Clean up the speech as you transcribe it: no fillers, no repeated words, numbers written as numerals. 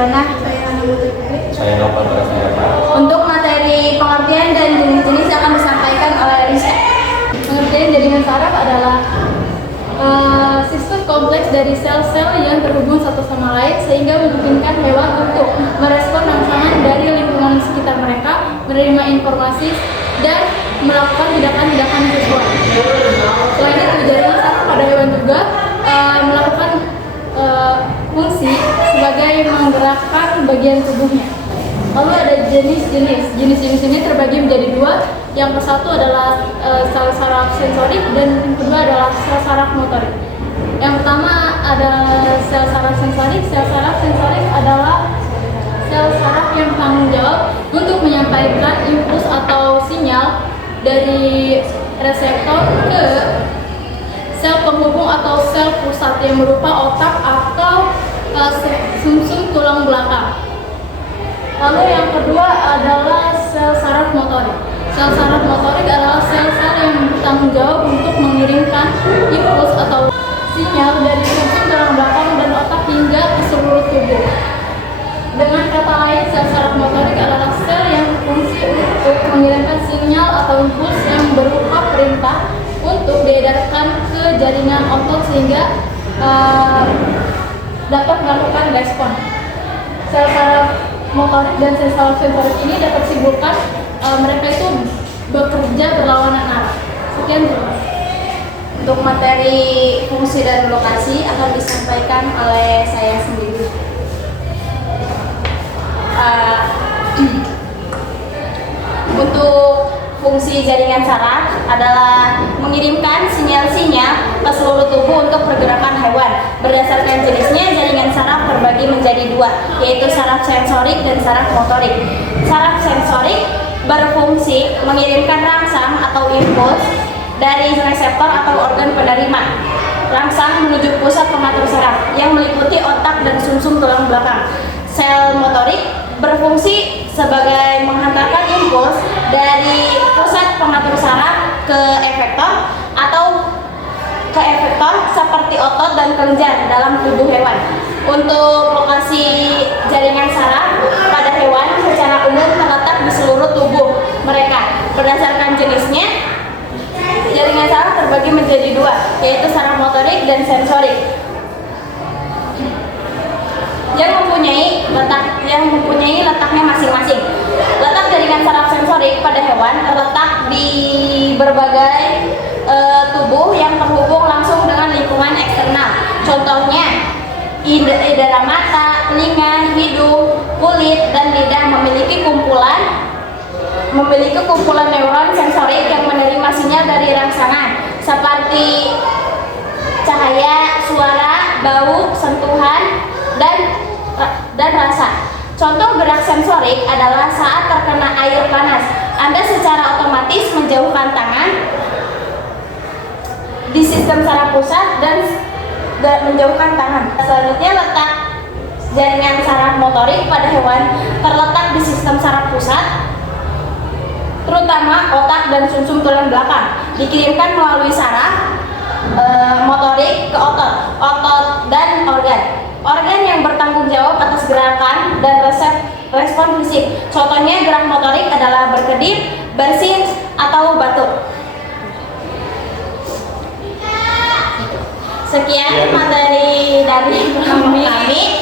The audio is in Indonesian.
Nah, saya Hana Putri. Saya Nopal Prasidapa. Untuk materi pengertian dan jenis-jenis akan disampaikan oleh Rizka. Pengertian jaringan saraf adalah sistem kompleks dari sel-sel yang terhubung satu sama lain sehingga memungkinkan hewan untuk merespon rangsangan dari lingkungan sekitar mereka, menerima informasi, dan melakukan tindakan-tindakan sesuai. Selain itu, jaringan saraf pada hewan juga melakukan fungsi sebagai menggerakkan bagian tubuhnya. Lalu ada jenis-jenis. Jenis-jenis ini terbagi menjadi dua. Yang satu adalah sel saraf sensorik dan yang kedua adalah sel saraf motorik. Yang pertama adalah sel saraf sensorik. Sel saraf sensorik adalah sel saraf yang bertanggung jawab untuk menyampaikan impuls atau sinyal dari reseptor ke sel penghubung atau sel pusat yang berupa otak atau sumsum tulang belakang. Lalu yang kedua adalah sel saraf motorik. Sel saraf motorik adalah sel-sel yang bertanggung jawab untuk mengirimkan impuls atau sinyal dari sumsum tulang belakang dan otak hingga ke seluruh tubuh. Dengan kata lain, sel saraf motorik adalah sel yang berfungsi untuk mengirimkan sinyal atau impuls yang berupa perintah untuk diedarkan ke jaringan otot sehingga dapat melakukan respon. Sel saraf motorik dan sel saraf sensorik ini dapat disimpulkan mereka itu bekerja berlawanan arah. Sekian terima kasih. Untuk materi fungsi dan lokasi akan disampaikan oleh saya sendiri. Untuk fungsi jaringan saraf adalah mengirimkan sinyal-sinyal ke seluruh tubuh untuk pergerakan hewan. Berdasarkan jenisnya, jaringan saraf terbagi menjadi dua, yaitu saraf sensorik dan saraf motorik. Saraf sensorik berfungsi mengirimkan rangsang atau impuls dari reseptor atau organ penerima rangsang menuju pusat pengatur saraf yang meliputi otak dan sumsum tulang belakang. Sel motorik berfungsi sebagai menghantarkan impuls dari pusat pengatur saraf ke efektor seperti otot dan kelenjar dalam tubuh hewan. Untuk lokasi jaringan saraf pada hewan secara umum terletak di seluruh tubuh mereka. Berdasarkan jenisnya, jaringan saraf terbagi menjadi dua, yaitu saraf motorik dan sensorik. Yang mempunyai letaknya masing-masing. Letak jaringan saraf sensorik pada hewan terletak di berbagai tubuh yang terhubung langsung dengan lingkungan eksternal. Contohnya, indera mata, telinga, hidung, kulit, dan lidah memiliki kumpulan neuron sensorik yang menerima sinyal dari rangsangan seperti cahaya, suara, bau, sentuhan, dan rasa. Contoh gerak sensorik adalah saat terkena air panas, Anda secara otomatis menjauhkan tangan di sistem saraf pusat dan menjauhkan tangan. Selanjutnya, letak jaringan saraf motorik pada hewan terletak di sistem saraf pusat, terutama otak dan sumsum tulang belakang. Dikirimkan melalui saraf motorik ke otot dan organ yang bertanggung jawab atas gerakan dan respon fisik. Contohnya gerak motorik adalah berkedip, bersin, atau batuk. Sekian materi dari kami.